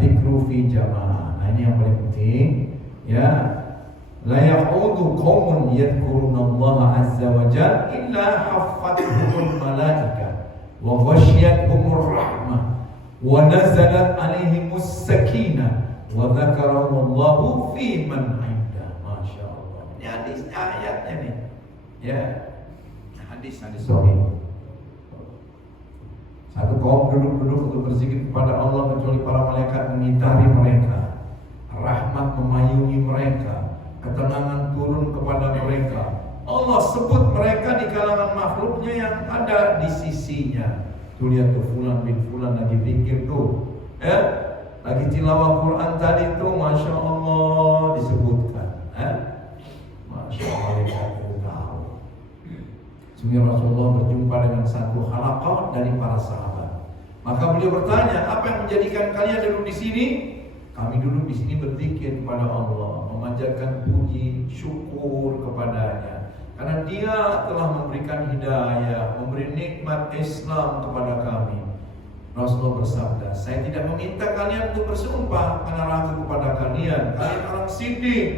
Adzikru fi jamaah. Nah ini yang paling penting ya. La ya'udu qaumun yadhkurunallaha azza wa jalla illa haffathumul malaikah wa ghasyiyatuhumur rahmah wa nazalat 'alaihimus sakinah wa dzakarahumullahu fi man 'inda. Masyaallah. Ini hadis ayatnya nih. Ya. Hadis sahih. Satu kaum duduk-duduk untuk berzikir kepada Allah kecuali para malaikat mengitari mereka. Rahmat memayungi mereka, ketenangan turun kepada mereka. Allah sebut mereka di kalangan makhluknya yang ada di sisinya. Tuh lihat tuh fulan bin fulan lagi zikir tuh, ya, lagi tilawah Quran tadi tuh, masya Allah disebutkan, masya Allah kita tahu. Sehingga Rasulullah berjumpa dengan satu halaqah dari para sahabat. Maka beliau bertanya, apa yang menjadikan kalian duduk di sini? Kami duduk di sini berzikir kepada Allah, memanjatkan puji, syukur kepadanya. Karena Dia telah memberikan hidayah, memberi nikmat Islam kepada kami. Rasulullah bersabda, saya tidak meminta kalian untuk bersumpah karena ragu kepada kalian. Kalian orang siddiq.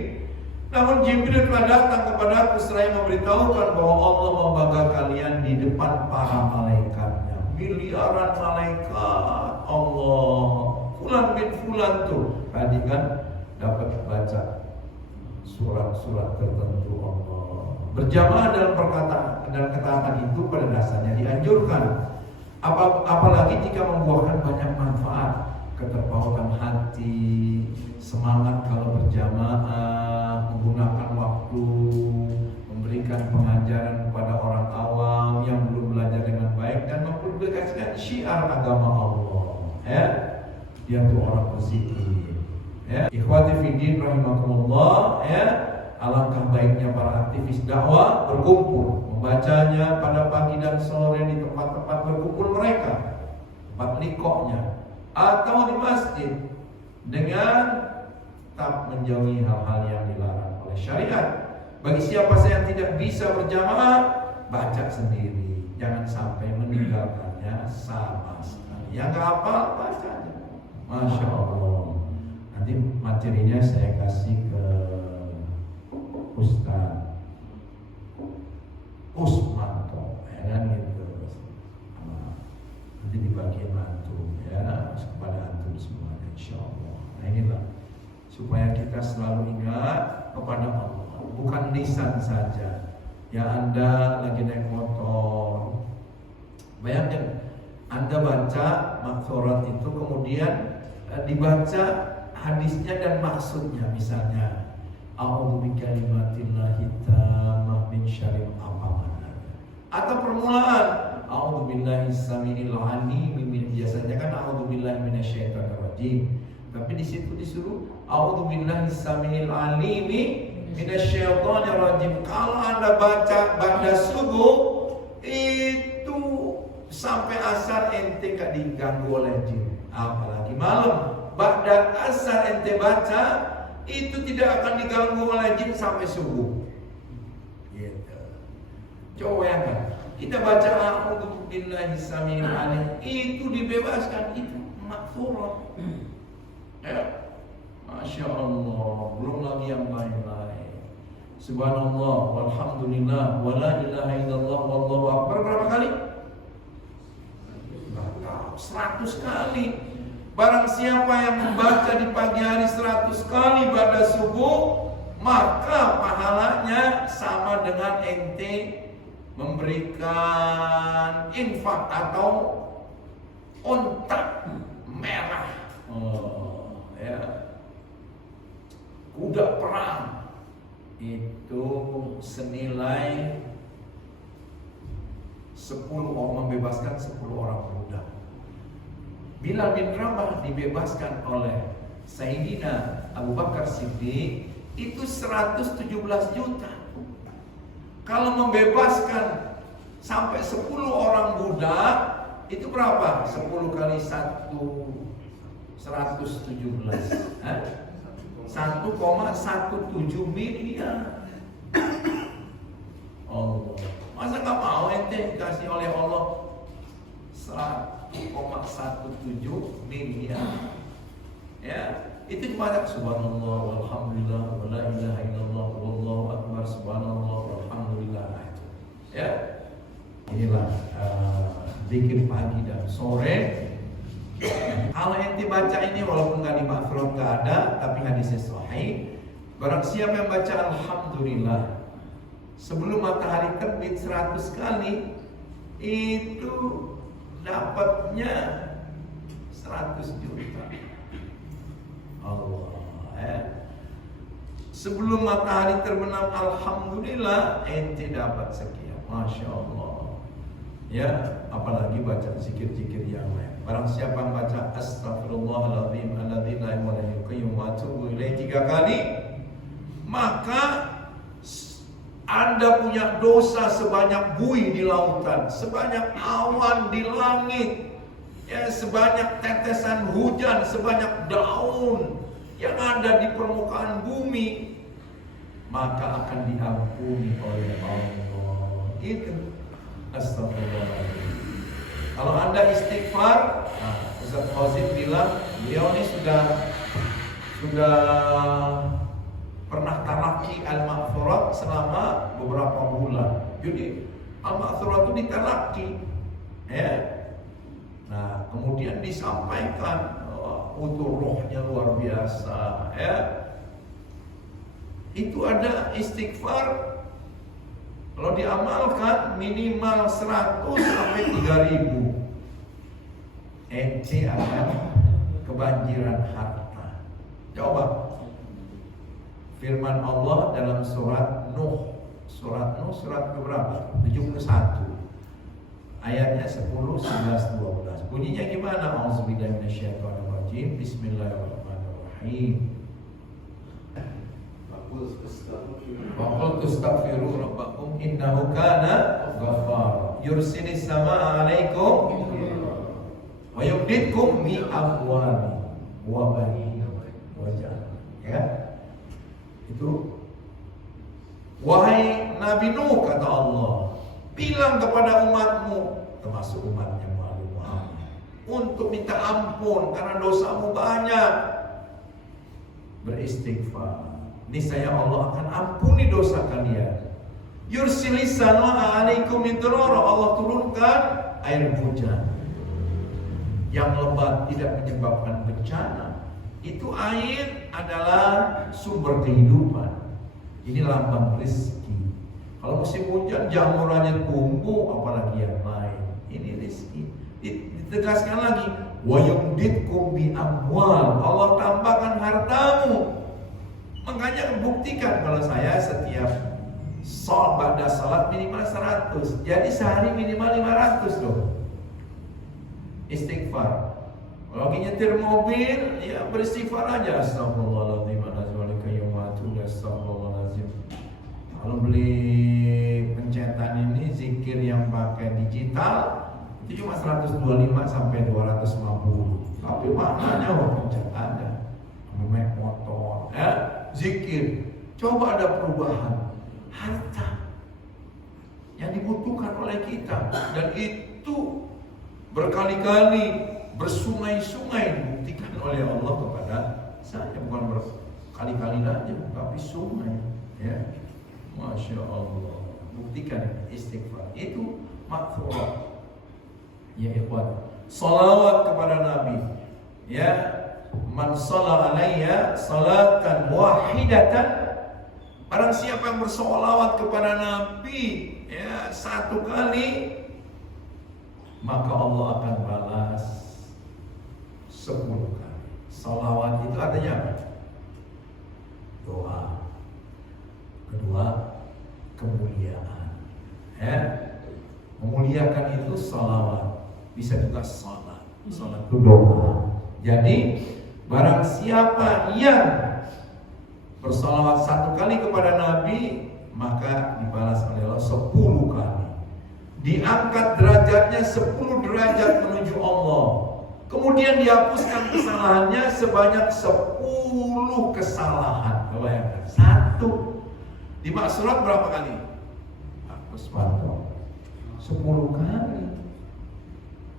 Namun Jibril telah datang kepadaku seraya memberitahukan bahwa Allah membangga kalian di depan para malaikatnya. Miliaran malaikat Allah. Fulan bin fulan tuh tadi kan dapat baca surat-surat tertentu Allah. Berjamaah dalam perkataan dan ketaatan itu pada dasarnya dianjurkan. Apalagi jika membuahkan banyak manfaat, keterpautan hati, semangat kalau berjamaah, menggunakan waktu, memberikan pengajaran kepada orang awam yang belum belajar dengan baik dan mempublikasikan syiar agama Allah. Ya. Dia tuh orang berzikir. Ya, ikhwati fiddin rahimakumullah, ya. Alangkah baiknya para aktivis dakwah berkumpul, membacanya pada pagi dan sore di tempat-tempat berkumpul mereka, tempat liqa'nya, atau di masjid, dengan tetap menjauhi hal-hal yang dilarang oleh syariat. Bagi siapa yang tidak bisa berjamaah, baca sendiri, jangan sampai meninggalkannya sama sekali. Yang nggak hafal, baca aja. Masya Allah. Nanti materinya saya kasih ke Ustaz Usmanto, ya kan gitu. Nanti dibagiin antum, ya, kepada antum semuanya, insya Allah. Nah inilah supaya kita selalu ingat kepada Allah, bukan lisan saja. Ya Anda lagi naik motor, bayangkan Anda baca maksurat itu, kemudian dibaca hadisnya dan maksudnya, misalnya a'udzu bikalimatillahi tammah min syarri ma khalaq, atau permulaan a'udzu billahi samiil alim, biasanya kan a'udzu billahi minasyaitonir rajim, tapi di situ disuruh a'udzu billahi samiil alim minasyaitonir rajim. Kalau Anda baca ba'da subuh itu sampai asar ente gak diganggu oleh jin, apalagi malam. Ba'da asar ente baca itu tidak akan diganggu oleh jin sampai subuh. Gitu. Coba bayangkan, kita baca a'udzu billahi samiil alim, itu dibebaskan, itu maksurat. Ya. Masya Allah, belum lagi yang lain-lain. Subhanallah, walhamdulillah, wa la ilaha illallah, wallahu akbar. Berapa kali? 100 kali. Barang siapa yang membaca di pagi hari 100 kali pada subuh, maka pahalanya sama dengan ente memberikan infak atau ontak merah. Ya. Kuda perang itu senilai 10 orang, membebaskan 10 orang budak. Bilal bin Rabah dibebaskan oleh Sayyidina Abu Bakar Siddiq itu 117 juta. Kalau membebaskan sampai 10 orang budak itu berapa? 10 kali 1 117. 1,17 miliar. Allah. Masa nggak mau ente dikasih oleh Allah 1,17 miliar? Itu banyak subhanallah walhamdulillah wala ilaha illallah wallahu akbar subhanallah walhamdulillah. Nah, itu ya. Inilah zikir pagi dan sore. Kalau ente baca ini walaupun nggak di makfirah nggak ada, tapi hadisnya sahih. Barang siapa yang baca alhamdulillah sebelum matahari terbit 100 kali, itu dapatnya 100 juta. Allah. Sebelum matahari terbenam alhamdulillah ente dapat sekian. Masya Allah. Ya, apalagi baca zikir-zikir yang lain. Barang siapa yang baca astaghfirullahaladzim alladzi la ilaha illa huwa wa atubu ilaih 3 kali, maka Anda punya dosa sebanyak buih di lautan, sebanyak awan di langit, ya, sebanyak tetesan hujan, sebanyak daun yang ada di permukaan bumi, maka akan diampuni oleh Allah. Itu astagfirullahaladzim. Kalau Anda istighfar, Ustaz Fauzin bilang beliau ini sudah pernah talaki al-maghfurat selama beberapa bulan. Jadi al-maghfurat itu ditalaki, ya. Nah, kemudian disampaikan untuk rohnya luar biasa, ya. Itu ada istighfar kalau diamalkan minimal 100 sampai 3000. Ente akan kebanjiran harta. Coba firman Allah dalam surat Nuh. Surat Nuh surat keberapa? 71. Ayatnya 10, 11, 12. Bunyinya gimana? Auzubillahi minasyaitonirrajim. Bismillahirrahmanirrahim. Wa qul tastaghfiru rabbakum innahu kana ghaffara yursilis samaa'a 'alaikum wa yumditkum bi amwalin wa banin wa jannatin. Ya. Itu wahai Nabi Nuh, kata Allah, bilang kepada umatmu, termasuk umatnya Muhammad, untuk minta ampun karena dosamu banyak. Beristighfar, niscaya Allah akan ampuni dosa kalian. Yursilis samaa'a 'alaikum midrara, Allah turunkan air hujan yang lebat, tidak menyebabkan bencana. Itu air adalah sumber kehidupan. Ini lambang rezeki. Kalau musim hujan jamurannya tumbuh, apalagi yang lain. Ini rezeki. Ditegaskan lagi, wa yumditkum bi amwal, Allah tambahkan hartamu. Makanya buktikan kalau saya setiap ba'da salat minimal 100. Jadi sehari minimal 500 loh. Istighfar. Kalau lagi nyetir mobil, ya beristighfar aja. Astagfirullahaladzim, astagfirullahaladzim. Kalau beli pencetan ini zikir yang pakai digital itu cuma 125 sampai 250. Tapi maknanya pencetannya naik motor, ya, zikir. Coba ada perubahan. Harta yang dibutuhkan oleh kita, dan itu berkali-kali, bersungai-sungai dibuktikan oleh Allah kepada saya. Bukan berkali-kali aja, tapi sungai, ya. Masya Allah. Buktikan istighfar itu maghfirah, ya ikhwan. Salawat kepada Nabi, ya. Man shalla alayya salatan wahidatan, barang siapa yang bersolawat kepada Nabi, ya, 1 kali, maka Allah akan balas 10 kali. Salawat itu artinya apa? Doa. Kedua, kemuliaan. Ya, memuliakan itu salawat. Bisa juga salat. Salat itu doa. Jadi barang siapa yang bersalawat 1 kali kepada Nabi, maka dibalas oleh Allah 10 kali. Diangkat derajatnya 10 derajat menuju Allah. Kemudian dihapuskan kesalahannya sebanyak 10 kesalahan. Bayangkan, 1 di maksurat berapa kali? Hapus pantau 10 kali.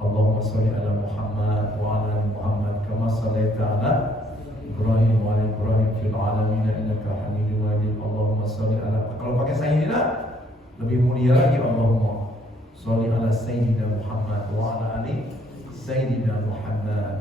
Allahumma sholli ala Muhammad wa ala Muhammad kama shallaita ala Ibrahim wa ala Ibrahim fil alamin innaka Hamidum Majid. Allahumma shalli ala. Kalau pakai sayyidina lebih mulia lagi. Allahumma shalli ala sayyidina Muhammad wa ala ali sayyidina Muhammad.